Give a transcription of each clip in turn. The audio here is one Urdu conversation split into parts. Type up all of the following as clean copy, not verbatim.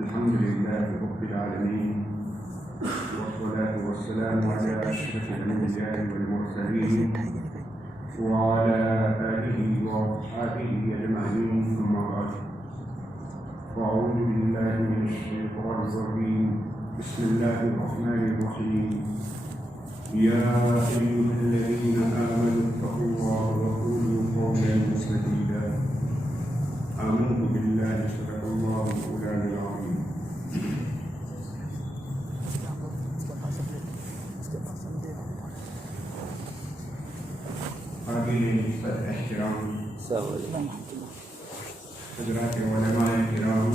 الحمد لله رب العالمين، والصلاة والسلام على أشرف الأنبياء والمرسلين وعلى آله وأصحابه أجمعين، ثم بعد. فأعوذ بالله من الشيطان الرجيم. بسم الله الرحمن الرحيم. يا أيها الذين آمنوا اتقوا الله وقولوا قولا سديدا. آمنت بالله صدق الله مولانا العظيم. قابل احترام حضرات علماء کرام،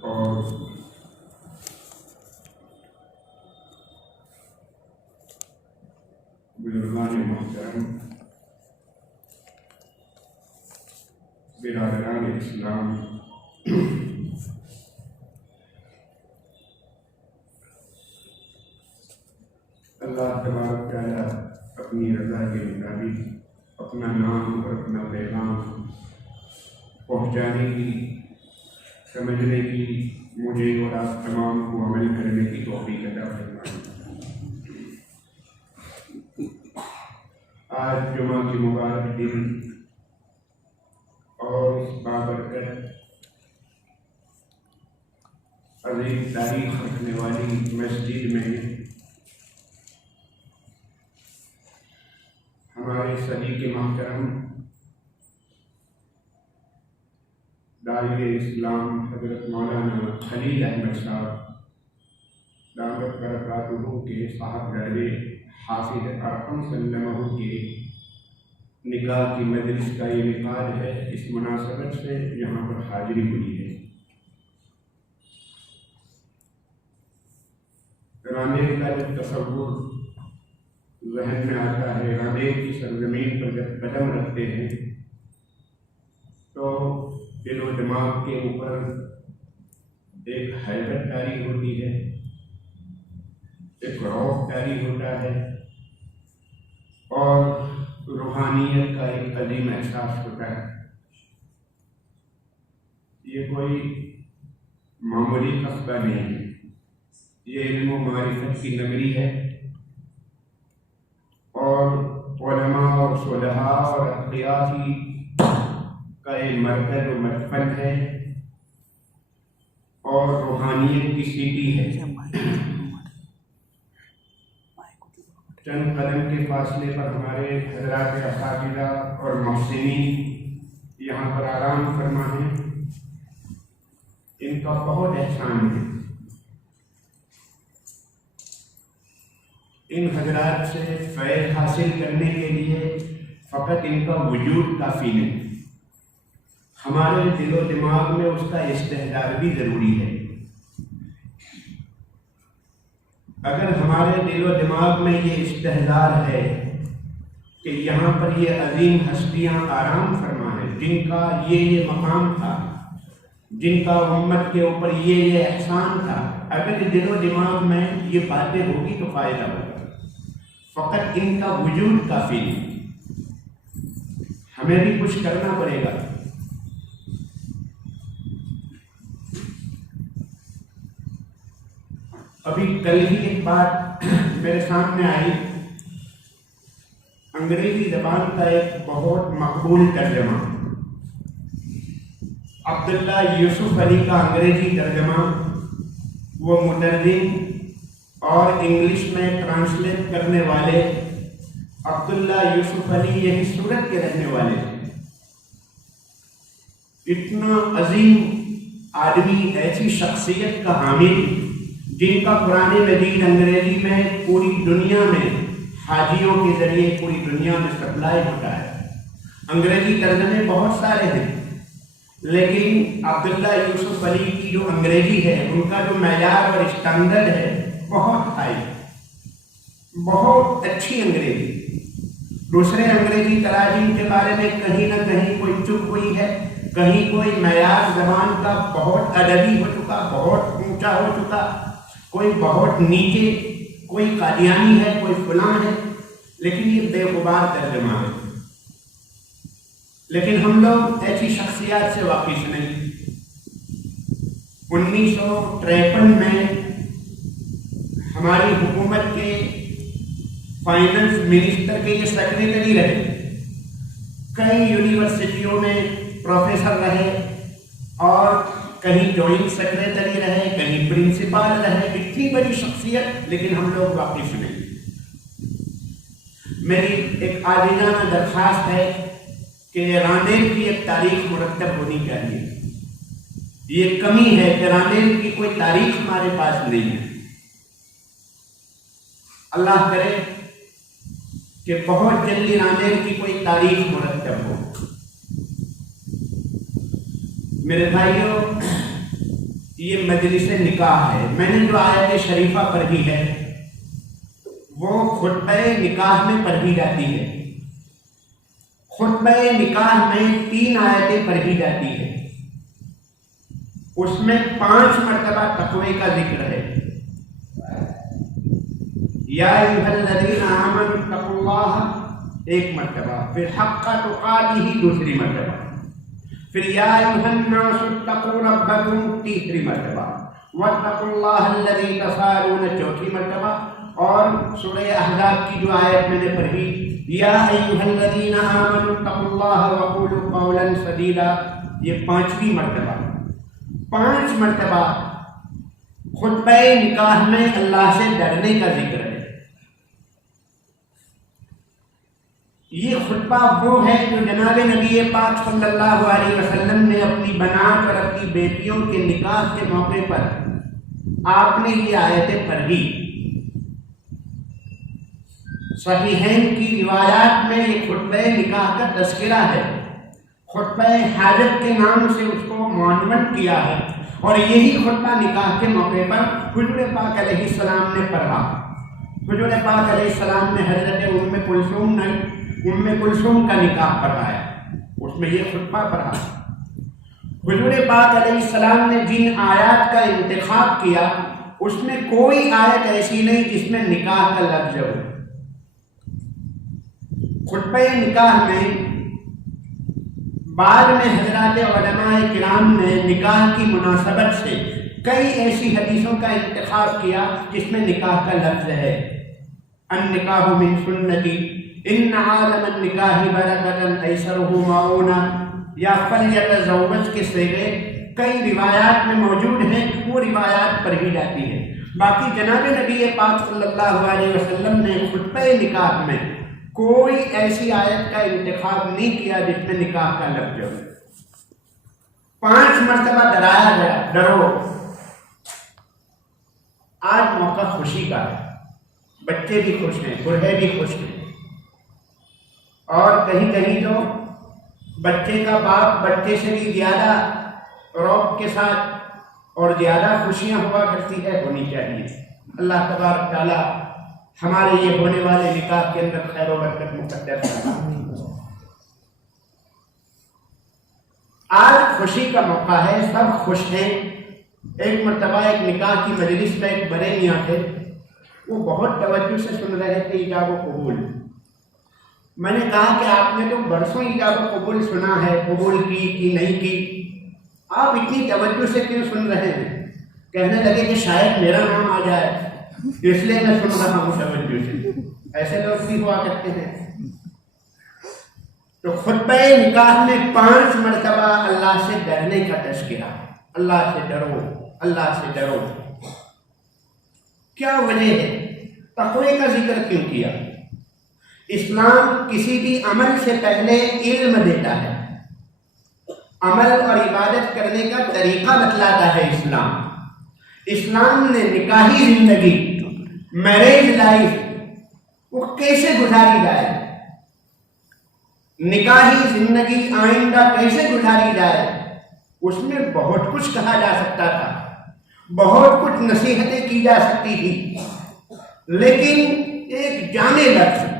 اور بزرگان محترم، برادران اسلام، اللہ تبارک تعالیٰ اپنی رضا کے مطابق اپنا نام اور اپنا پیغام پہنچانے کی، سمجھنے کی مجھے اور آپ تمام کو عمل کرنے کی توفیق عطا فرمائے۔ آج جمعہ کی مبارک دن اور اس بابرکت عظیم تاریخ رکھنے والی مسجد میں ہمارے صدیق محترم داعی اسلام حضرت مولانا خلیل احمد صاحب دعوت برکاتہ کے صاحبزادے حافظ ارحم سلمہ کے نکاح کی مجلس کا یہ انعقاد ہے۔ اس مناسبت سے یہاں پر حاضری ہوئی ہے۔ رامیر کا جب تصور ذہن میں آتا ہے، رامیر کی سرزمین پر جب قدم رکھتے ہیں تو دل و دماغ کے اوپر ایک حیرت طاری ہوتی ہے، ایک رعب طاری ہوتا ہے، اور روحانیت کا ایک عظیم احساس ہوتا ہے۔ یہ کوئی معمولی قصبہ نہیں ہے، یہ علم و معرفت کی نگری ہے، اور علماء اور صلحاء اور اقیاء کا ایک مرکز و مدفن ہے، اور روحانیت کی سیٹی ہے۔ چند قدم کے فاصلے پر ہمارے حضرات اساتذہ اور محسنین یہاں پر آرام فرما ہیں، ان کا بہت احسان ہے۔ ان حضرات سے فیض حاصل کرنے کے لیے فقط ان کا وجود کافی نہیں، ہمارے دل و دماغ میں اس کا استحضار بھی ضروری ہے۔ اگر ہمارے دل و دماغ میں یہ استحضار ہے کہ یہاں پر یہ عظیم ہستیاں آرام فرما ہیں، جن کا یہ مقام تھا، جن کا امت کے اوپر یہ احسان تھا، اگر دل و دماغ میں یہ باتیں ہوگی تو فائدہ ہوگا۔ فقط ان کا وجود کافی نہیں، ہمیں بھی کچھ کرنا پڑے گا۔ ابھی کل ہی ایک بات میرے سامنے آئی، انگریزی زبان کا ایک بہت مقبول ترجمہ، عبداللہ یوسف علی کا انگریزی ترجمہ، وہ مترجم اور انگلش میں ٹرانسلیٹ کرنے والے عبداللہ یوسف علی یہی سورت کے رہنے والے ہیں۔ اتنا عظیم آدمی، ایسی شخصیت کا حامل جن کا قرآن مجید انگریزی میں پوری دنیا میں حاجیوں کے ذریعے پوری دنیا میں سپلائی ہوتا ہے۔ انگریزی ترجمے بہت سارے ہیں، لیکن عبداللہ یوسف علی کی جو انگریزی ہے، ان کا جو معیار اور اسٹینڈرڈ ہے بہت ہائی، بہت اچھی انگریزی۔ دوسرے انگریزی تراجم کے بارے میں کہیں نہ کہیں کوئی چپ ہوئی ہے، کہیں کوئی معیار زبان کا بہت ادبی ہو چکا، بہت اونچا ہو چکا، کوئی بہت نیچے، کوئی قادیانی ہے، کوئی فلاں ہے، لیکن یہ بے غبار ترجمہ ہے۔ لیکن ہم لوگ ایسی شخصیات سے واقف نہیں۔ 1953 میں ہماری حکومت کے فائننس منسٹر کے یہ سیکریٹری رہے، کئی یونیورسٹیوں میں پروفیسر رہے اور کہیں جوائنٹ سیکریٹری رہے، کہیں پرنسپل رہے، اتنی بڑی شخصیت، لیکن ہم لوگ واقف نہیں۔ میری ایک عاجزانہ درخواست ہے کہ رانڈیل کی ایک تاریخ مرتب ہونی چاہیے۔ یہ کمی ہے کہ رانڈیل کی کوئی تاریخ ہمارے پاس نہیں ہے۔ اللہ کرے کہ بہت جلدی رانڈیل کی کوئی تاریخ مرتب ہو۔ میرے بھائیوں، یہ مجلس نکاح ہے۔ میں نے جو آیت شریفہ پڑھی ہے وہ خطبہ نکاح میں پڑھی جاتی ہے۔ خطبہ نکاح میں 3 آیتیں پڑھی جاتی ہے، اس میں 5 مرتبہ تقوی کا ذکر ہے۔ یا ایھا الذین آمنوا اتقوا اللہ 1 مرتبہ، پھر حق تقاتہ دوسری مرتبہ، پھر یا ایھا الناس اتقوا ربکم تیسری مرتبہ، واتقوا اللہ الذی تساءلون چوتھی مرتبہ، اور سورہ احزاب کی جو آیت میں نے پڑھی یا ایھا الذین آمنوا اتقوا اللہ وقولوا قولا سدیدا، یہ 5ویں مرتبہ۔ 5 مرتبہ خطبہ نکاح میں اللہ سے ڈرنے کا ذکر ہے۔ یہ خطبہ وہ ہے جو جناب نبی پاک صلی اللہ علیہ وسلم نے اپنی بنات اور اپنی بیٹیوں کے نکاح کے موقع پر آپ نے یہ آیتیں پڑھی۔ صحیحین کی روایات میں یہ خطبہ نکاح کا تذکرہ ہے۔ خطبہ حاجت کے نام سے اس کو معنون کیا ہے، اور یہی خطبہ نکاح کے موقع پر حضور پاک علیہ السلام نے پڑھا۔ حضور پاک علیہ السلام نے حضرت ام کلثوم کا نکاح پڑھایا، اس میں یہ خطبہ پڑھا۔ حضور پاک علیہ السلام نے جن آیات کا انتخاب کیا اس میں کوئی آیت ایسی نہیں جس میں نکاح کا لفظ ہو۔ خطبہ نکاح میں بعد میں حضرات علماء کرام نے نکاح کی مناسبت سے کئی ایسی حدیثوں کا انتخاب کیا جس میں نکاح کا لفظ ہے۔ النکاح من سنتی ان عالم النکاح برکۃ ایسرہ معونہ، یا فلیتزوج کے صیغے کئی روایات میں موجود ہیں، وہ روایات پڑھی جاتی ہے۔ باقی جناب نبی پاک صلی اللہ علیہ وسلم نے خطبہ نکاح میں کوئی ایسی آیت کا انتخاب نہیں کیا جس میں نکاح کا لفظ ہو۔ 5 مرتبہ ڈرایا گیا، ڈرو۔ آج موقع خوشی کا ہے، بچے بھی خوش ہیں، بوڑھے بھی خوش ہیں، اور کہیں کہیں تو بچے کا باپ بچے سے بھی زیادہ رعب کے ساتھ اور زیادہ خوشیاں ہوا کرتی ہے، ہونی چاہیے۔ اللہ تبارک تعالیٰ ہمارے یہ ہونے والے نکاح کے اندر خیر و برکت مقدر فرمائے۔ آج خوشی کا موقع ہے، سب خوش ہیں۔ ایک مرتبہ ایک نکاح کی مجلس میں ایک بڑے میاں تھے، وہ بہت توجہ سے سن رہے تھے ایجاب و قبول۔ میں نے کہا کہ آپ نے تو برسوں ایجاب و قبول سنا ہے، قبول کی کہ نہیں کی، آپ اتنی توجہ سے کیوں سن رہے ہیں؟ کہنے لگے کہ شاید میرا نام آ جائے اس لیے میں سن رہا ہوں توجہ سے۔ ایسے لوگ بھی ہوا کرتے ہیں۔ تو خطبہ نکاح میں 5 مرتبہ اللہ سے ڈرنے کا تذکرہ، اللہ سے ڈرو، اللہ سے ڈرو۔ کیا وجہ ہے؟ تقوی کا ذکر کیوں کیا؟ اسلام کسی بھی عمل سے پہلے علم دیتا ہے، عمل اور عبادت کرنے کا طریقہ بتلاتا ہے۔ اسلام نے نکاحی زندگی، میرج لائف وہ کیسے گزاری جائے، نکاحی زندگی آئندہ کیسے گزاری جائے، اس میں بہت کچھ کہا جا سکتا تھا، بہت کچھ نصیحتیں کی جا سکتی تھی، لیکن ایک جامع لفظ،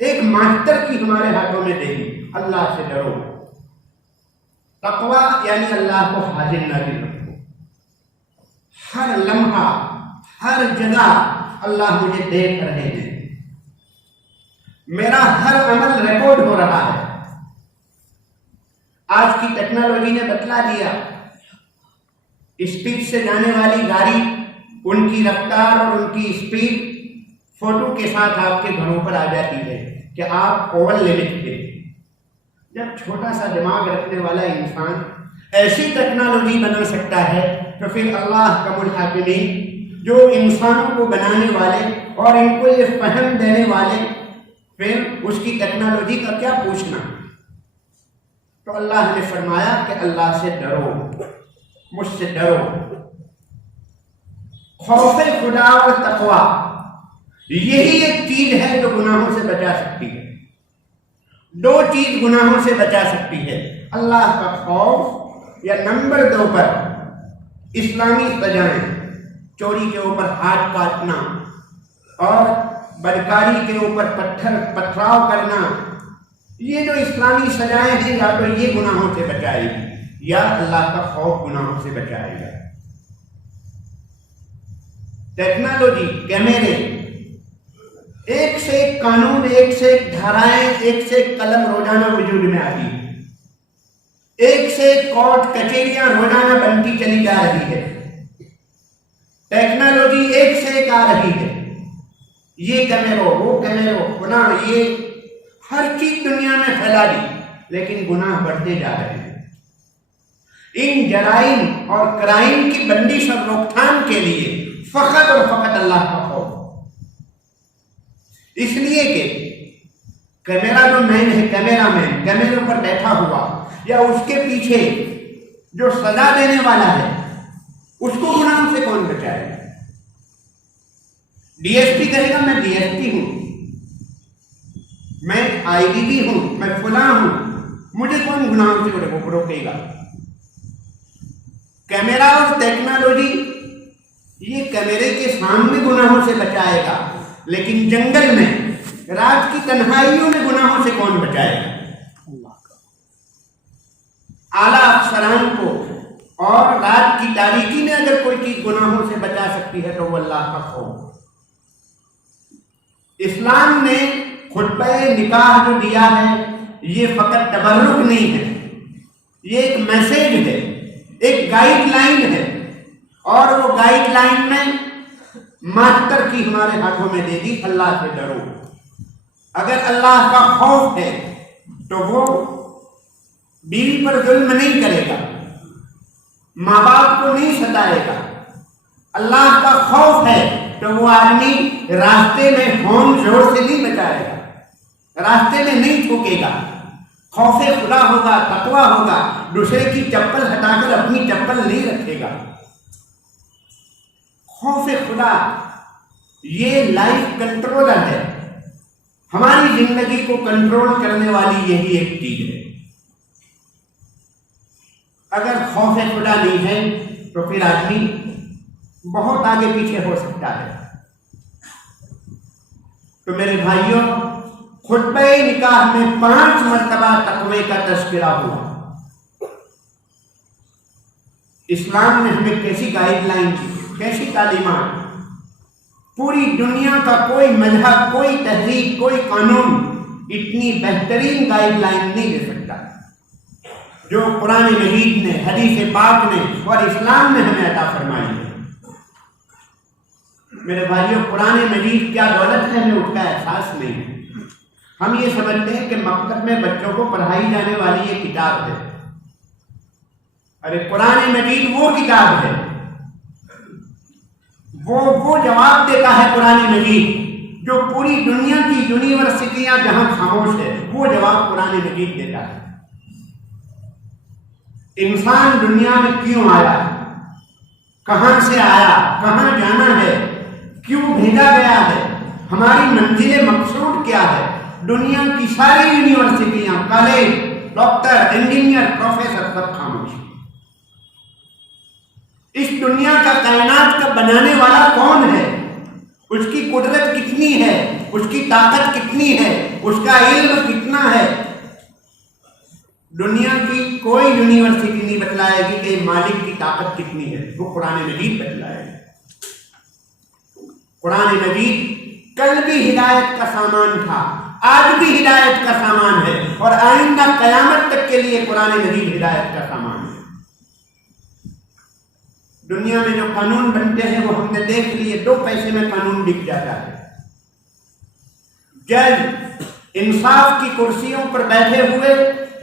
ایک ماسٹر کی ہمارے ہاتھوں میں دے دی، اللہ سے ڈرو۔ تقویٰ یعنی اللہ کو حاضر ناظر رکھو، ہر لمحہ ہر جگہ اللہ مجھے دیکھ رہے ہیں، میرا ہر عمل ریکارڈ ہو رہا ہے، آج کی ٹیکنالوجی نے بتلا دیا، اسپیڈ سے جانے والی گاڑی، ان کی رفتار اور ان کی اسپیڈ فوٹو کے ساتھ آپ کے گھروں پر آ جاتی ہے کہ آپ اوور لمٹ تھے۔ جب چھوٹا سا دماغ رکھنے والا انسان ایسی ٹیکنالوجی بنا سکتا ہے تو پھر اللہ کم الحاکمین جو انسانوں کو بنانے والے اور ان کو یہ فہم دینے والے، پھر اس کی ٹیکنالوجی کا کیا پوچھنا۔ تو اللہ نے فرمایا کہ اللہ سے ڈرو، مجھ سے ڈرو۔ خوف خدا اور تقویٰ یہی ایک چیز ہے جو گناہوں سے بچا سکتی ہے۔ دو چیز گناہوں سے بچا سکتی ہے، اللہ کا خوف یا نمبر 2 پر اسلامی سزائیں، چوری کے اوپر ہاتھ کاٹنا اور بدکاری کے اوپر پتھراؤ کرنا، یہ جو اسلامی سزائیں ہیں یا تو یہ گناہوں سے بچائے گی یا اللہ کا خوف گناہوں سے بچائے گا۔ ٹیکنالوجی، کیمرے، ایک سے ایک قانون، ایک سے ایک دھارائیں، ایک سے ایک قلم روزانہ وجود میں آتی ہے، ایک سے ایک کورٹ کچہریاں روزانہ بنتی چلی جا رہی ہے، ٹیکنالوجی ایک سے ایک آ رہی ہے، یہ کیمروں وہ کیمروں، گناہ، یہ ہر چیز دنیا میں پھیلا دی، لیکن گناہ بڑھتے جا رہے ہیں۔ ان جرائم اور کرائم کی بندش اور روک تھام کے لیے فقط اور فقط اللہ کا خوف، اس لیے کہ کیمرہ جو مین ہے، کیمرہ مین کیمرے پر بیٹھا ہوا یا اس کے پیچھے جو سزا دینے والا ہے، اس کو گناہوں سے کون بچائے گا؟ ڈی ایس پی کہے گا میں ڈی ایس پی ہوں، میں آئی ڈی پی ہوں، میں فلاں ہوں، مجھے کون گناہوں سے روکے گا؟ کیمرہ اور ٹیکنالوجی یہ کیمرے کے سامنے گناہوں سے بچائے گا، لیکن جنگل میں رات کی تنہائیوں میں گناہوں سے کون بچائے گا؟ اعلیٰ افسران کو اور رات کی تاریکی میں اگر کوئی چیز گناہوں سے بچا سکتی ہے تو وہ اللہ کا خوف۔ اسلام نے خطبہ نکاح جو دیا ہے یہ فقط تبرک نہیں ہے، یہ ایک میسیج ہے، ایک گائیڈ لائن ہے، اور وہ گائیڈ لائن میں ماسٹر کی ہمارے ہاتھوں میں دے دی، اللہ سے ڈرو۔ اگر اللہ کا خوف ہے تو وہ بیوی پر ظلم نہیں کرے گا، ماں باپ کو نہیں ستائے گا۔ اللہ کا خوف ہے تو وہ آدمی راستے میں ہارن زور سے نہیں بچائے گا، راستے میں نہیں ٹھوکے گا۔ خوف خدا ہوگا، تقویٰ ہوگا، دوسرے کی چپل ہٹا کر اپنی چپل نہیں رکھے گا۔ خوف خدا یہ لائف کنٹرولر ہے، ہماری زندگی کو کنٹرول کرنے والی یہی ایک چیز ہے۔ اگر خوف خدا نہیں ہے تو پھر آدمی بہت آگے پیچھے ہو سکتا ہے۔ تو میرے بھائیوں، خطبہ نکاح میں 5 مرتبہ تقوی کا تذکرہ ہوا۔ اسلام نے ہمیں کیسی گائیڈ لائن کی، کیسی تعلیمات۔ پوری دنیا کا کوئی مذہب، کوئی تحریک، کوئی قانون اتنی بہترین گائیڈ لائن نہیں دے سکتا جو قرآن مجید نے، حدیث پاک نے اور اسلام نے ہمیں عطا فرمائی ہے۔ میرے بھائیوں، قرآن مجید کیا دولت ہے ہمیں اس کا احساس نہیں ہے۔ ہم یہ سمجھتے ہیں کہ مکتب میں بچوں کو پڑھائی جانے والی یہ کتاب ہے۔ ارے قرآن مجید وہ کتاب ہے، وہ جواب دیتا ہے قرآن مجید جو پوری دنیا کی یونیورسٹیاں جہاں خاموش ہے، وہ جواب قرآن مجید دیتا ہے۔ انسان دنیا میں کیوں آیا، کہاں سے آیا، کہاں جانا ہے، کیوں بھیجا گیا ہے، ہماری منزل مقصود کیا ہے۔ دنیا کی ساری یونیورسٹیاں، کالج، ڈاکٹر، انجینئر، پروفیسر سب خاموش۔ اس دنیا کا، کائنات کا بنانے والا کون ہے، اس کی قدرت کتنی ہے، اس کی طاقت کتنی ہے، اس کا علم کتنا ہے، دنیا کی کوئی یونیورسٹی نہیں بتلائے گی کہ مالک کی طاقت کتنی ہے، وہ قرآن مجید بتلائے گا۔ قرآن مجید کل بھی ہدایت کا سامان تھا، آج بھی ہدایت کا سامان ہے، اور آئندہ قیامت تک کے لیے قرآن مجید ہدایت کا سامان ہے۔ دنیا میں جو قانون بنتے ہیں وہ ہم نے دیکھ لیے، 2 پیسے میں قانون بک جاتا ہے۔ جج انصاف کی کرسیوں پر بیٹھے ہوئے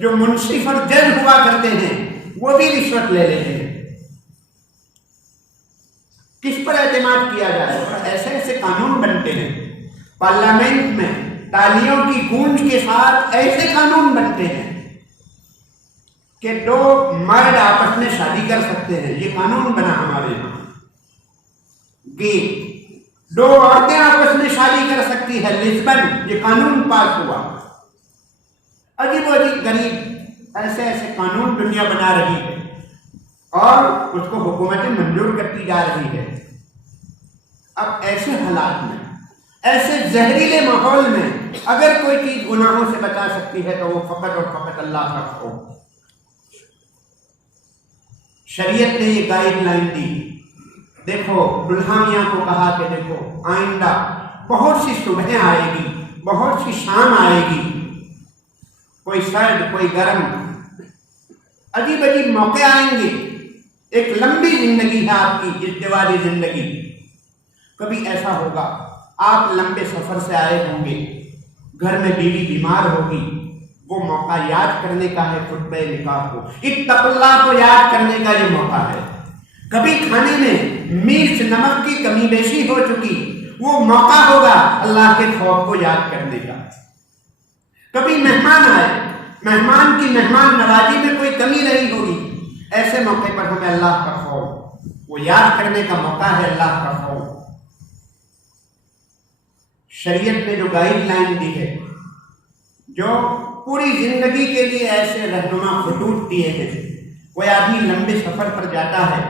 جو منصف اور جج ہوا کرتے ہیں وہ بھی رشوت لے لیتے ہیں۔ کس پر اعتماد کیا جائے؟ اور ایسے ایسے قانون بنتے ہیں پارلیمنٹ میں، تالیوں کی گونج کے ساتھ ایسے قانون بنتے ہیں کہ 2 مرد آپس میں شادی کر سکتے ہیں، یہ قانون بنا ہمارے یہاں۔ گے 2 عورتیں آپس میں شادی کر سکتی ہے، لسبن، یہ قانون پاس ہوا۔ عجیب و عجیب غریب ایسے ایسے قانون دنیا بنا رہی ہے اور اس کو حکومتیں منظور کرتی جا رہی ہے۔ اب ایسے حالات میں، ایسے زہریلے ماحول میں اگر کوئی چیز گناہوں سے بچا سکتی ہے تو وہ فقط اور فقط اللہ کا خوف۔ شریعت نے یہ گائیڈ لائن دی۔ دیکھو دلہا میاں کو کہا کہ دیکھو آئندہ بہت سی صبحیں آئے گی، بہت سی شام آئے گی، کوئی سرد کوئی گرم، عجیب عجیب موقع آئیں گے۔ ایک لمبی زندگی ہے آپ کی، ازدواجی زندگی۔ کبھی ایسا ہوگا آپ لمبے سفر سے آئے ہوں گے، گھر میں بیوی بیمار ہوگی، وہ موقع یاد کرنے کا ہے خطبہ نکاح کو، اتق اللہ کو یاد کرنے کا یہ موقع ہے۔ کبھی کھانے میں مرچ نمک کی کمی بیشی ہو چکی، وہ موقع ہوگا اللہ کے خوف کو یاد کرنے کا۔ کبھی مہمان آئے، مہمان کی مہمان نوازی میں کوئی کمی رہی ہوگی، ایسے موقع پر ہمیں اللہ کا خوف، وہ یاد کرنے کا موقع ہے اللہ کا خوف۔ شریعت نے جو گائیڈ لائن دی ہے، جو پوری زندگی کے لیے ایسے رہنما خطوط دیے ہیں، کوئی آدمی لمبے سفر پر جاتا ہے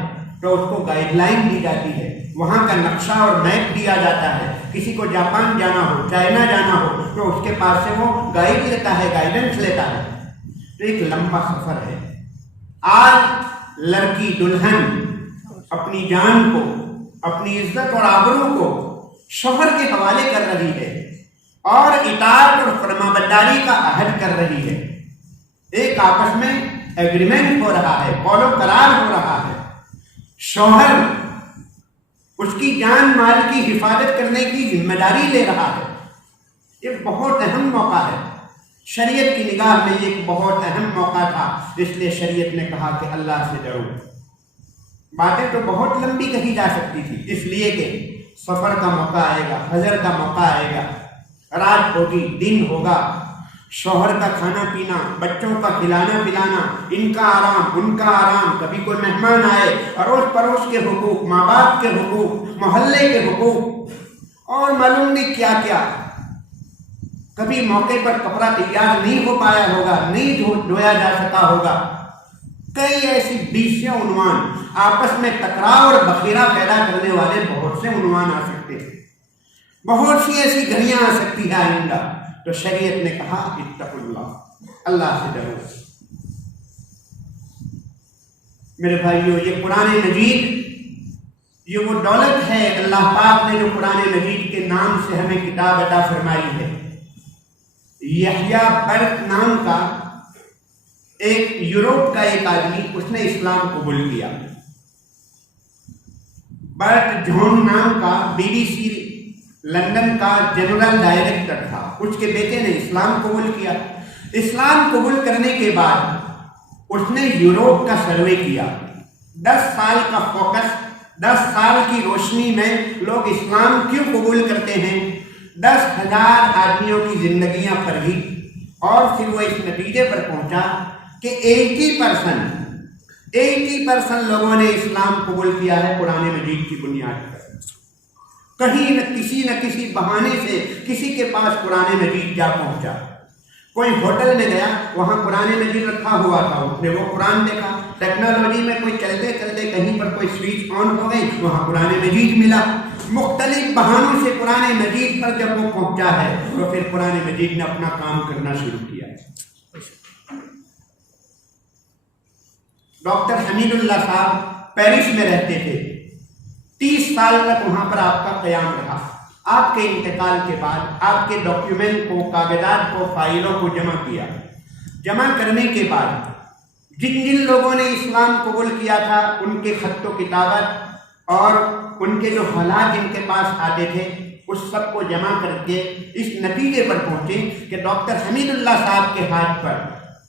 تو اس کو گائیڈ لائن دی جاتی ہے، وہاں کا نقشہ اور میپ دیا جاتا ہے۔ کسی کو جاپان جانا ہو، چائنا جانا ہو تو اس کے پاس سے وہ گائیڈ لیتا ہے، گائیڈنس لیتا ہے۔ تو ایک لمبا سفر ہے۔ آج لڑکی دلہن اپنی جان کو، اپنی عزت اور آبرو کو شوہر کے حوالے کر رہی ہے اور اطاعت اور فرمانبرداری کا عہد کر رہی ہے۔ ایک آپس میں ایگریمنٹ ہو رہا ہے، قول و قرار ہو رہا ہے۔ شوہر اس کی جان مال کی حفاظت کرنے کی ذمہ داری لے رہا ہے۔ یہ بہت اہم موقع ہے، شریعت کی نگاہ میں یہ ایک بہت اہم موقع تھا، اس لیے شریعت نے کہا کہ اللہ سے ڈرو۔ باتیں تو بہت لمبی کہی جا سکتی تھی، اس لیے کہ سفر کا موقع آئے گا، حضر کا موقع آئے گا، رات ہوگی، دن ہوگا، شوہر کا کھانا پینا، بچوں کا کھلانا پلانا، ان کا آرام ان کا آرام، کبھی کوئی مہمان آئے، اڑوس پڑوس کے حقوق، ماں باپ کے حقوق، محلے کے حقوق اور معلوم نہیں کیا کیا۔ کبھی موقع پر کپڑا تیار نہیں ہو پایا ہوگا، نہیں دھویا جا سکا ہوگا، کئی ایسی 20 عنوان، آپس میں ٹکراؤ اور بخیرہ پیدا کرنے والے بہت سے عنوان آ سکتے ہیں، بہت سی ایسی گھڑیاں آ سکتی ہیں آئندہ۔ تو شریعت نے کہا اتقوا اللہ، اللہ سے ڈرو۔ میرے بھائیو، یہ قرآن مجید، یہ وہ دولت ہے اللہ پاک نے جو قرآن مجید کے نام سے ہمیں کتاب عطا فرمائی ہے۔ یحییٰ برٹ نام کا ایک یورپ کا ایک آدمی، اس نے اسلام قبول کیا۔ برٹ جون نام کا BBC لندن کا جنرل ڈائریکٹر تھا، اس کے بیٹے نے اسلام قبول کیا۔ اسلام قبول کرنے کے بعد اس نے یورپ کا سروے کیا، 10 سال کا فوکس، 10 سال کی روشنی میں لوگ اسلام کیوں قبول کرتے ہیں، 10,000 آدمیوں کی زندگیاں پڑھی اور پھر وہ اس نتیجے پر پہنچا کہ 80% لوگوں نے اسلام قبول کیا ہے قرآن مجید کی بنیاد پر۔ کہیں نہ کسی بہانے سے کسی کے پاس قرآن مجید جا پہنچا۔ کوئی ہوٹل میں گیا، وہاں قرآن مجید رکھا ہوا تھا، اس نے وہ قرآن دیکھا۔ ٹیکنالوجی میں کوئی چلتے چلتے کہیں پر کوئی سوئچ آن ہو گئی، وہاں قرآن مجید ملا۔ مختلف بہانوں سے قرآن مجید پر جب وہ پہنچا ہے تو پھر قرآن مجید نے اپنا کام کرنا شروع کیا۔ ڈاکٹر حمید اللہ صاحب پیرس میں رہتے تھے، 30 سال تک وہاں پر آپ کا قیام رہا۔ آپ کے انتقال کے بعد آپ کے ڈاکیومنٹ کو، کاغذات کو، فائلوں کو جمع کیا۔ جمع کرنے کے بعد جن جن لوگوں نے اسلام قبول کیا تھا ان کے خط و کتابت اور ان کے جو حالات ان کے پاس آتے تھے اس سب کو جمع کر کے اس نتیجے پر پہنچے کہ ڈاکٹر حمید اللہ صاحب کے ہاتھ پر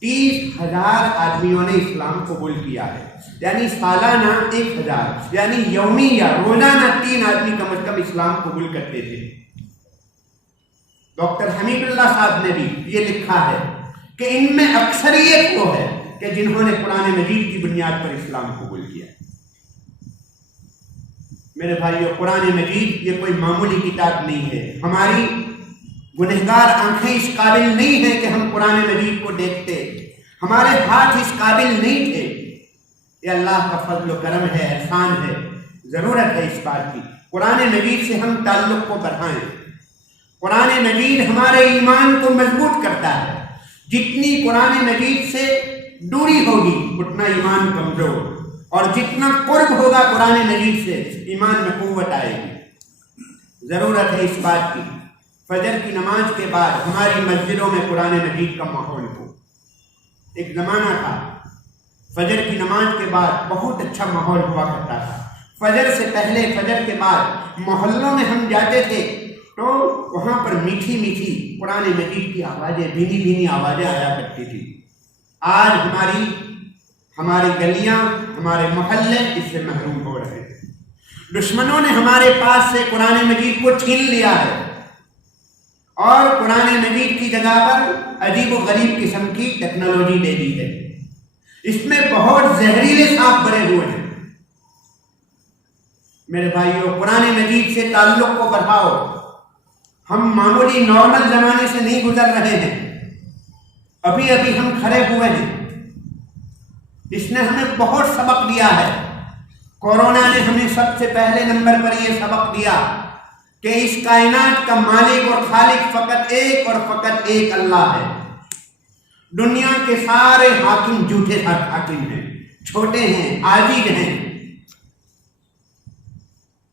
30,000 آدمیوں نے اسلام قبول کیا ہے، یعنی سالانہ 1,000، یعنی یومیہ روزانہ 3 آدمی کم از کم اسلام قبول کرتے تھے۔ ڈاکٹر حمید اللہ صاحب نے بھی یہ لکھا ہے کہ ان میں اکثریت وہ ہے کہ جنہوں نے قرآن مجید کی بنیاد پر اسلام قبول کیا۔ میرے بھائیو، قرآن مجید یہ کوئی معمولی کتاب نہیں ہے۔ ہماری گنہگار آنکھیں اس قابل نہیں ہیں کہ ہم قرآن مجید کو دیکھتے، ہمارے ہاتھ اس قابل نہیں تھے۔ یہ اللہ کا فضل و کرم ہے، احسان ہے، ضرورت ہے اس بات کی قرآن مجید سے ہم تعلق کو بڑھائیں۔ قرآن مجید ہمارے ایمان کو مضبوط کرتا ہے۔ جتنی قرآن مجید سے دوری ہوگی اتنا ایمان کمزور، اور جتنا قرب ہوگا قرآن مجید سے ایمان میں قوت آئے گی۔ ضرورت ہے اس بات کی فجر کی نماز کے بعد ہماری مسجدوں میں قرآن مجید کا ماحول ہو۔ ایک زمانہ تھا فجر کی نماز کے بعد بہت اچھا ماحول ہوا کرتا تھا۔ فجر سے پہلے، فجر کے بعد محلوں میں ہم جاتے تھے تو وہاں پر میٹھی میٹھی قرآن مجید کی آوازیں، بھینی بھینی آوازیں آیا کرتی تھی۔ آج ہماری گلیاں، ہمارے محلے اس سے محروم ہو رہے ہیں۔ دشمنوں نے ہمارے پاس سے قرآن مجید کو چھین لیا ہے اور قرآن مجید کی جگہ پر عجیب و غریب قسم کی ٹیکنالوجی دے دی ہے۔ اس میں بہت زہریلے سانپ بھرے ہوئے ہیں۔ میرے بھائیو، قرآن مجید سے تعلق کو بڑھاؤ۔ ہم معمولی نارمل زمانے سے نہیں گزر رہے ہیں، ابھی ابھی ہم کھڑے ہوئے ہیں۔ اس نے ہمیں بہت سبق دیا ہے۔ کورونا نے ہمیں سب سے پہلے نمبر پر یہ سبق دیا کہ اس کائنات کا مالک اور خالق فقط ایک اور فقط ایک اللہ ہے۔ دنیا کے سارے حاکم جھوٹے حاکم ہیں، چھوٹے ہیں، عاجز ہیں،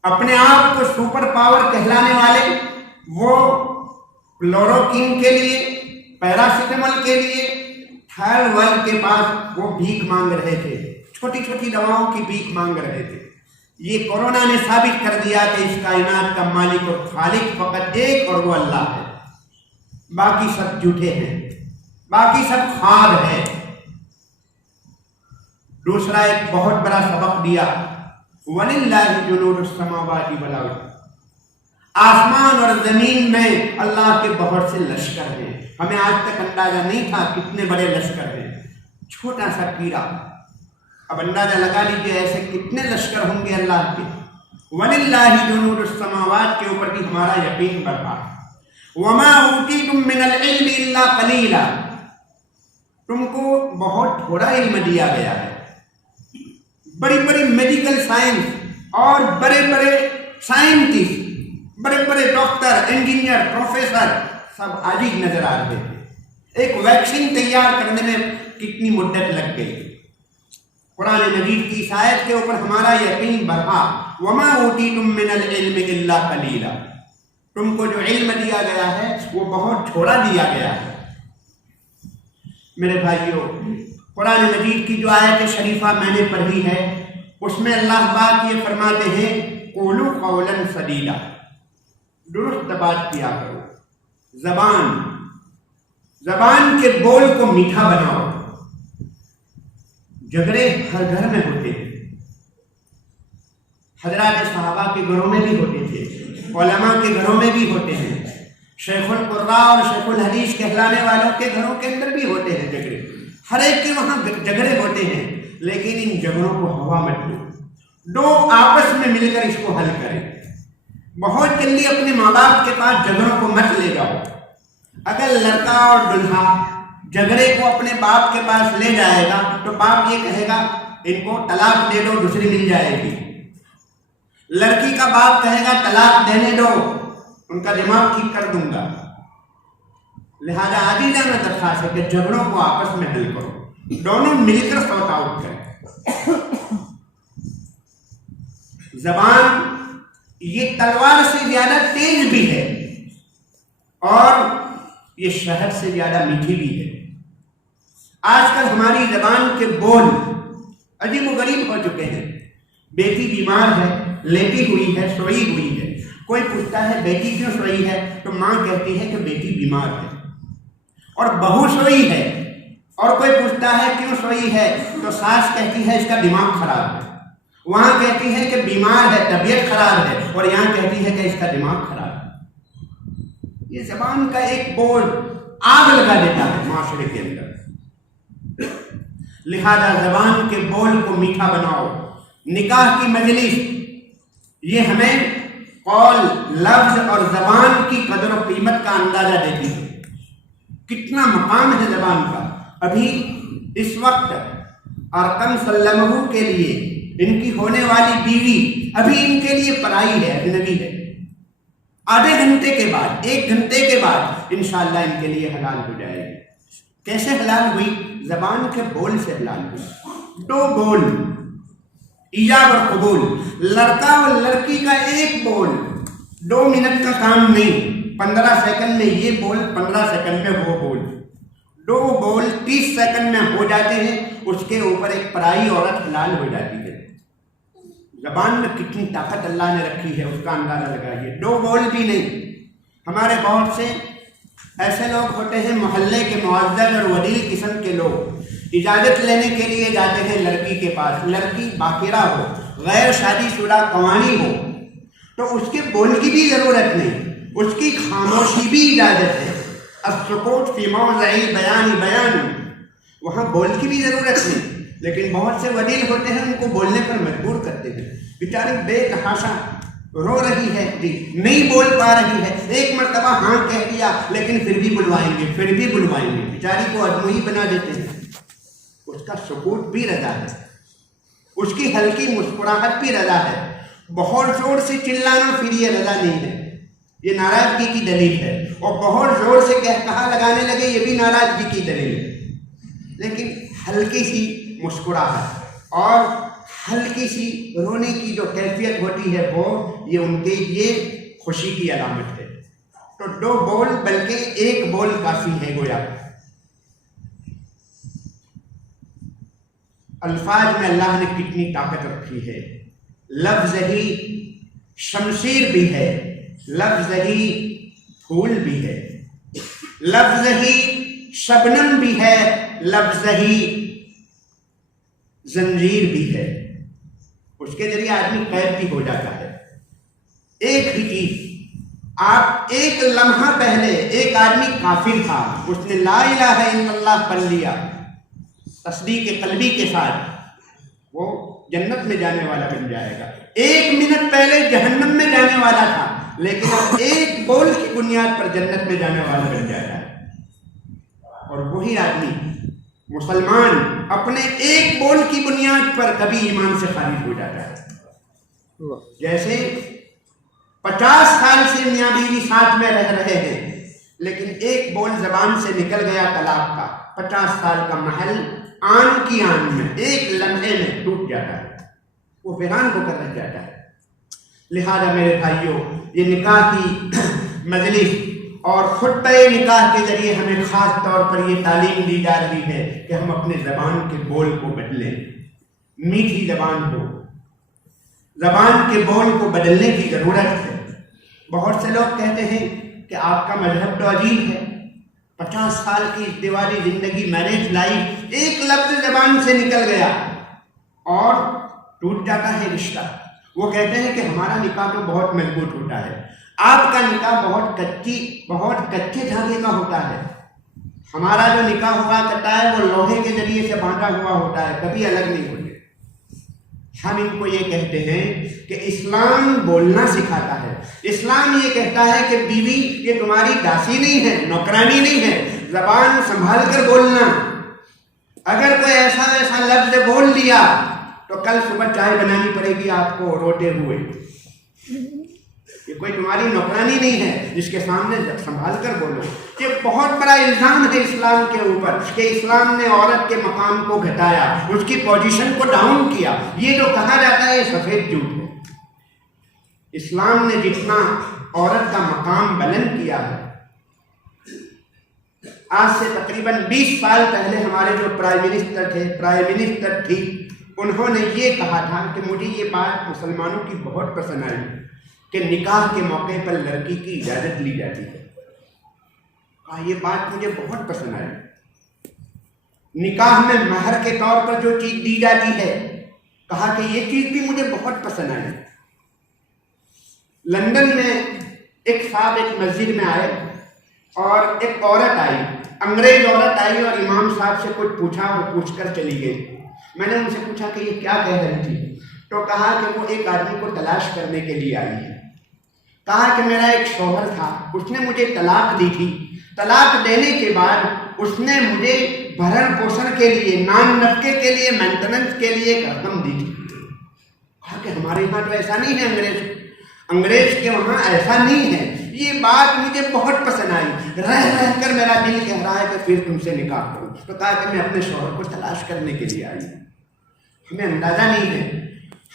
اپنے آپ کو سپر پاور کہلانے والے وہ کلوروکین کے لیے، پیراسیٹامول کے لیے تھرڈ ورلڈ کے پاس وہ بھیک مانگ رہے تھے، چھوٹی چھوٹی دواؤں کی بھیک مانگ رہے تھے۔ یہ کورونا نے ثابت کر دیا کہ اس کائنات کا مالک اور خالق فقط ایک اور وہ اللہ ہے، باقی سب جھوٹے ہیں، باقی سب خواب ہے۔ دوسرا ایک بہت بڑا سبق دیا، وَلِلَّهِ جُنُودُ السَّمَاوَاتِ وَالْأَرْضِ، آسمان اور زمین میں اللہ کے بہت سے لشکر ہیں۔ ہمیں آج تک اندازہ نہیں تھا کتنے بڑے لشکر ہیں، چھوٹا سا کیڑا، اب اندازہ لگا لیجیے ایسے کتنے لشکر ہوں گے اللہ کے۔ وَلِلَّهِ جُنُودُ السَّمَاوَاتِ کے اوپر بھی ہمارا یقین بڑھا۔ وَمَا أُوتِيتُم مِّنَ الْعِلْمِ إِلَّا قَلِيلًا، تم کو بہت تھوڑا علم دیا گیا ہے۔ بڑی بڑی میڈیکل سائنس اور بڑے بڑے سائنٹسٹ، بڑے بڑے ڈاکٹر، انجینئر، پروفیسر سب عاجز نظر آ رہے تھے۔ ایک ویکسین تیار کرنے میں کتنی مدت لگ گئی۔ قرآن مجید کی اس آیت کے اوپر ہمارا یقین بڑھا۔ وَمَا أُوتِيتُم مِّنَ الْعِلْمِ إِلَّا قَلِيلًا، تم کو جو علم دیا گیا ہے وہ بہت تھوڑا دیا گیا ہے۔ میرے بھائیوں، قرآن مجید کی جو آیت شریفہ میں نے پڑھی ہے اس میں اللہ پاک یہ فرماتے ہیں قولوا قولا سدیدا، درست بات کیا کرو، زبان کے بول کو میٹھا بناؤ۔ جھگڑے ہر گھر میں ہوتے ہیں، حضرات صحابہ کے گھروں میں بھی ہوتے تھے، علماء کے گھروں میں بھی ہوتے ہیں، شیخ القراء اور شیخ الحدیث کہلانے والوں کے گھروں کے اندر بھی ہوتے ہیں جھگڑے، ہر ایک کے وہاں جھگڑے ہوتے ہیں۔ لیکن ان جھگڑوں کو ہوا مت دو، دو آپس میں مل کر اس کو حل کریں۔ بہت جلدی اپنے ماں باپ کے پاس جھگڑوں کو مت لے جاؤ۔ اگر لڑکا اور دلہا جھگڑے کو اپنے باپ کے پاس لے جائے گا تو باپ یہ کہے گا ان کو طلاق دے دو، دوسری مل جائے گی۔ لڑکی کا باپ کہے گا طلاق دینے دو، ان کا دماغ ٹھیک کر دوں گا۔ لہذا عاجزانہ درخواست ہے کہ جھگڑوں کو آپس میں حل کرو، دونوں مل کر سارٹ آؤٹ کریں۔ زبان یہ تلوار سے زیادہ تیز بھی ہے اور یہ شہد سے زیادہ میٹھی بھی ہے۔ آج کل ہماری زبان کے بول عجیب و غریب ہو چکے ہیں۔ بیٹی بیمار ہے، لیٹی ہوئی ہے، سوئی ہوئی ہے، کوئی پوچھتا ہے بیٹی کیوں سوئی ہے تو ماں کہتی ہے کہ بیٹی بیمار ہے، اور بہو سوئی ہے اور کوئی پوچھتا ہے کیوں سوئی ہے تو ساس کہتی ہے اس کا دماغ خراب ہے، وہاں کہتی ہے کہ بیمار ہے، طبیعت خراب ہے، اور یہاں کہتی ہے کہ اس کا دماغ خراب ہے۔ یہ زبان کا ایک بول آگ لگا دیتا ہے معاشرے کے اندر۔ لہذا زبان کے بول کو میٹھا بناؤ۔ نکاح کی مجلس یہ ہمیں قول، لفظ اور زبان کی قدر و قیمت کا اندازہ دیتی ہے، کتنا مقام ہے زبان کا۔ ابھی اس وقت ارقم سلمہ کے لیے ان کی ہونے والی بیوی ابھی ان کے لیے پرائی ہے، اجنبی ہے۔ آدھے گھنٹے کے بعد، 1 گھنٹے کے بعد انشاءاللہ ان کے لیے حلال ہو جائے گی۔ کیسے حلال ہوئی؟ زبان کے بول سے حلال ہوئی۔ 2 بول، ایجاب اور قبول، لڑکا اور لڑکی کا ایک بول، 2 منٹ کا کام نہیں، 15 سیکنڈ میں یہ بول، 15 سیکنڈ میں وہ بول، 2 بول 30 سیکنڈ میں ہو جاتے ہیں، اس کے اوپر ایک پرائی عورت حلال ہو جاتی ہے۔ زبان میں کتنی طاقت اللہ نے رکھی ہے اس کا اندازہ لگائیے۔ 2 بول بھی نہیں۔ ہمارے بہت سے ایسے لوگ ہوتے ہیں محلے کے معزز اور وڈیل قسم کے لوگ، اجازت لینے کے لیے جاتے ہیں لڑکی کے پاس، لڑکی باقرہ ہو، غیر شادی شدہ قوانی ہو تو اس کے بول کی بھی ضرورت نہیں، اس کی خاموشی بھی اجازت ہے۔ السکوت فی موضع البیان بیان، وہاں بول کی بھی ضرورت نہیں، لیکن بہت سے وڈیل ہوتے ہیں ان کو بولنے پر مجبور کرتے ہیں۔ بیچاری بے تحاشا رو رہی ہے، نہیں بول پا رہی ہے، 1 مرتبہ ہاں کہہ دیا لیکن پھر بھی بلوائیں گے، پھر بھی بلوائیں گے، بیچاری کو ادموئی بنا دیتے ہیں۔ اس کا سکوت بھی رضا ہے، اس کی ہلکی مسکراہٹ بھی رضا ہے، بہت زور سے چلانا پھر یہ رضا نہیں ہے، یہ ناراضگی کی دلیل ہے، اور بہت زور سے کہا لگانے لگے یہ بھی ناراضگی کی دلیل ہے۔ لیکن ہلکی سی مسکراہٹ اور ہلکی سی رونے کی جو کیفیت ہوتی ہے وہ یہ ان کے لیے خوشی کی علامت ہے۔ تو 2 بول بلکہ 1 بول کافی ہے گویا۔ الفاظ میں اللہ نے کتنی طاقت رکھی ہے۔ لفظ ہی شمشیر بھی ہے، لفظ ہی پھول بھی ہے، لفظ ہی شبنم بھی ہے، لفظ ہی زنجیر بھی ہے۔ اس کے ذریعے آدمی قید بھی ہو جاتا ہے۔ ایک ہی چیز، آپ 1 لمحہ پہلے ایک آدمی کافر تھا، اس نے لا الہ الا اللہ پڑھ لیا تصدیق قلبی کے ساتھ، وہ جنت میں جانے والا بن جائے گا۔ 1 منٹ پہلے جہنم میں جانے والا تھا، لیکن اب 1 بول کی بنیاد پر جنت میں جانے والا بن جائے گا۔ اور وہی آدمی مسلمان اپنے 1 بول کی بنیاد پر کبھی ایمان سے خارج ہو جاتا ہے۔ جیسے 50 سال سے میاں بیوی ساتھ میں رہ رہے ہیں، لیکن 1 بول زبان سے نکل گیا طلاق کا، 50 سال کا محل آن کی آن میں 1 لمحے میں ٹوٹ جاتا ہے، وہ ویران ہو کر رہ جاتا ہے۔ لہذا میرے بھائیوں، یہ نکاح کی مجلس اور خطبہ نکاح کے ذریعے ہمیں خاص طور پر یہ تعلیم دی جا رہی ہے کہ ہم اپنے زبان کے بول کو بدلیں، میٹھی زبان ہو، زبان کے بول کو بدلنے کی ضرورت ہے۔ بہت سے لوگ کہتے ہیں کہ آپ کا مذہب تو عجیب ہے، 50 سال کی ازدواجی زندگی، میرج لائف، 1 لفظ زبان سے نکل گیا اور ٹوٹ جاتا ہے رشتہ۔ وہ کہتے ہیں کہ ہمارا نکاح تو بہت مضبوط ہوتا ہے، آپ کا نکاح بہت کچے دھاگے کا ہوتا ہے، ہمارا جو نکاح ہوا کرتا ہے وہ لوہے کے ذریعے سے باندھا ہوا ہوتا ہے، کبھی الگ نہیں ہوتے۔ ہم ان کو یہ کہتے ہیں کہ اسلام بولنا سکھاتا ہے، اسلام یہ کہتا ہے کہ بیوی یہ تمہاری داسی نہیں ہے، نوکرانی نہیں ہے، زبان سنبھال کر بولنا۔ اگر کوئی ایسا ویسا لفظ بول دیا تو کل صبح چائے بنانی پڑے گی آپ کو روتے ہوئے۔ یہ کوئی تمہاری نوکرانی نہیں ہے جس کے سامنے سنبھال کر بولو۔ یہ بہت بڑا الزام ہے اسلام کے اوپر کہ اسلام نے عورت کے مقام کو گھٹایا، اس کی پوزیشن کو ڈاؤن کیا۔ یہ جو کہا جاتا ہے یہ سفید جھوٹ ہے۔ اسلام نے جتنا عورت کا مقام بلند کیا ہے، آج سے تقریباً 20 سال پہلے ہمارے جو پرائم منسٹر تھی، انہوں نے یہ کہا تھا کہ مجھے یہ بات مسلمانوں کی بہت پسند آئی کہ نکاح کے موقع پر لڑکی کی اجازت لی جاتی ہے۔ کہا یہ بات مجھے بہت پسند آئی۔ نکاح میں مہر کے طور پر جو چیز دی جاتی ہے، کہا کہ یہ چیز بھی مجھے بہت پسند آئی۔ لندن میں ایک صاحب ایک مسجد میں آئے اور ایک عورت آئی، انگریز عورت آئی اور امام صاحب سے کچھ پوچھا، وہ پوچھ کر چلی گئی۔ میں نے ان سے پوچھا کہ یہ کیا کہہ رہی تھی؟ تو کہا کہ وہ ایک آدمی کو تلاش کرنے کے لیے آئی ہے۔ کہا کہ میرا ایک شوہر تھا، اس نے مجھے طلاق دی تھی، طلاق دینے کے بعد اس نے مجھے بھرن پوشن کے لیے، نان نفقے کے لیے، مینٹننس کے لیے ایک رقم دی تھی۔ کہا کہ ہمارے یہاں تو ایسا نہیں ہے، انگریز کے وہاں ایسا نہیں ہے۔ یہ بات مجھے بہت پسند آئی، رہ کر میرا دل کہہ رہا ہے کہ پھر تم سے نکاح کروں۔ تو کہا کہ میں اپنے شوہر کو تلاش کرنے کے لیے آئی ہوں۔ ہمیں اندازہ نہیں ہے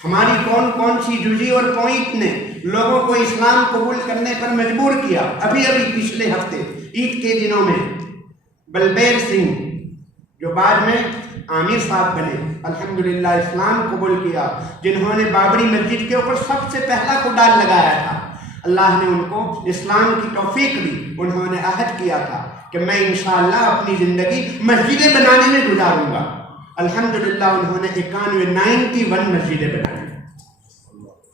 ہماری کون کون سی جزی اور پوائنٹ نے لوگوں کو اسلام قبول کرنے پر مجبور کیا۔ ابھی پچھلے ہفتے عید کے دنوں میں بلبیر سنگھ، جو بعد میں عامر صاحب بنے، الحمدللہ اسلام قبول کیا، جنہوں نے بابری مسجد کے اوپر سب سے پہلا کوڈال لگایا تھا، اللہ نے ان کو اسلام کی توفیق دی۔ انہوں نے عہد کیا تھا کہ میں انشاءاللہ اپنی زندگی مسجدیں بنانے میں گزاروں گا۔ الحمدللہ انہوں نے 91 مسجدیں بنائی۔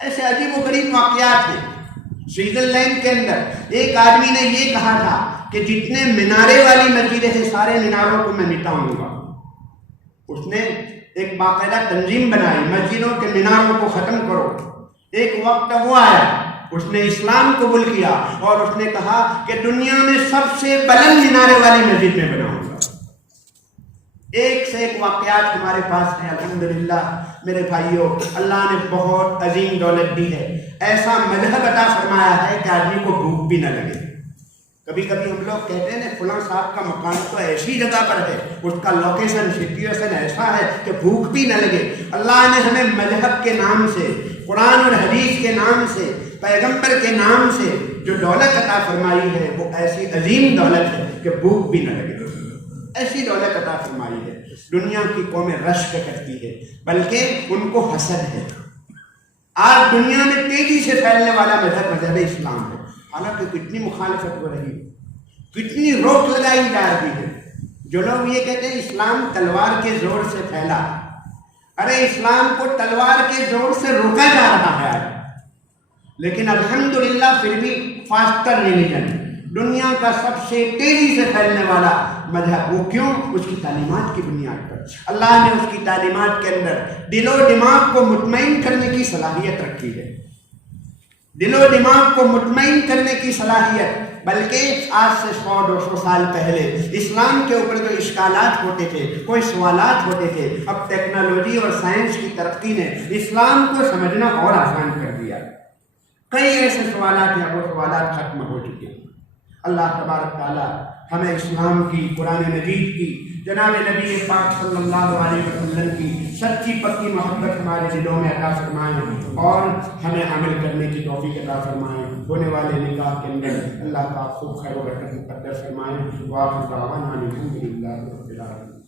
ایسے عجیب و غریب واقعات ہیں۔ سوئٹزرلینڈ کے اندر ایک آدمی نے یہ کہا تھا کہ جتنے مینارے والی مسجدیں ہیں سارے میناروں کو میں مٹاؤں گا۔ اس نے ایک باقاعدہ تنظیم بنائی، مسجدوں کے میناروں کو ختم کرو۔ ایک وقت وہ آیا، اس نے اسلام قبول کیا اور اس نے کہا کہ دنیا میں سب سے بلند مینارے والی مسجد میں بناؤں گا۔ ایک سے ایک واقعات ہمارے پاس ہیں۔ الحمدللہ میرے بھائیوں، اللہ نے بہت عظیم دولت دی ہے، ایسا مذہب عطا فرمایا ہے کہ آدمی کو بھوک بھی نہ لگے۔ کبھی کبھی ہم لوگ کہتے ہیں فلاں صاحب کا مکان تو ایسی جگہ پر ہے، اس کا لوکیشن سچویشن ایسا ہے کہ بھوک بھی نہ لگے۔ اللہ نے ہمیں مذہب کے نام سے، قرآن اور حدیث کے نام سے، پیغمبر کے نام سے جو دولت عطا فرمائی ہے وہ ایسی عظیم دولت ہے کہ بھوک بھی نہ لگے۔ ایسی دولت عطا فرمائی ہے، دنیا کی قومیں رشک کرتی ہے، بلکہ ان کو حسد ہے۔ آج دنیا میں تیزی سے پھیلنے والا مذہب اسلام ہے، حالانکہ کتنی مخالفت ہو رہی ہے، کتنی روک لگائی جا رہی ہے۔ جو لوگ یہ کہتے ہیں اسلام تلوار کے زور سے پھیلا، ارے اسلام کو تلوار کے زور سے روکا جا رہا ہے، لیکن الحمدللہ پھر بھی فاسٹر ریلیجن، دنیا کا سب سے تیزی سے پھیلنے والا مذہب۔ وہ کیوں؟ اس کی تعلیمات کی بنیاد پر۔ اللہ نے اس کی تعلیمات کے اندر دل و دماغ کو مطمئن کرنے کی صلاحیت رکھی ہے، دل و دماغ کو مطمئن کرنے کی صلاحیت۔ بلکہ آج سے 100-200 سال پہلے اسلام کے اوپر جو اشکالات ہوتے تھے، کوئی سوالات ہوتے تھے، اب ٹیکنالوجی اور سائنس کی ترقی نے اسلام کو سمجھنا اور آسان کر دیا۔ کئی ایسے سوالات ہیں، وہ سوالات ختم ہو چکے ہیں۔ اللہ تبارک تعالیٰ ہمیں اسلام کی، قرآن مجید کی، جناب نبی پاک صلی اللہ علیہ وسلم کی سچی پکی محبت ہمارے دلوں میں عطا فرمائیں اور ہمیں عمل کرنے کی توفیق عطا فرمائیں۔ ہونے والے نکاح کے اندر اللہ پاک خوب خیر و برکت مقدر فرمائیں۔ وآخر دعوانا الحمد للہ رب العالمین۔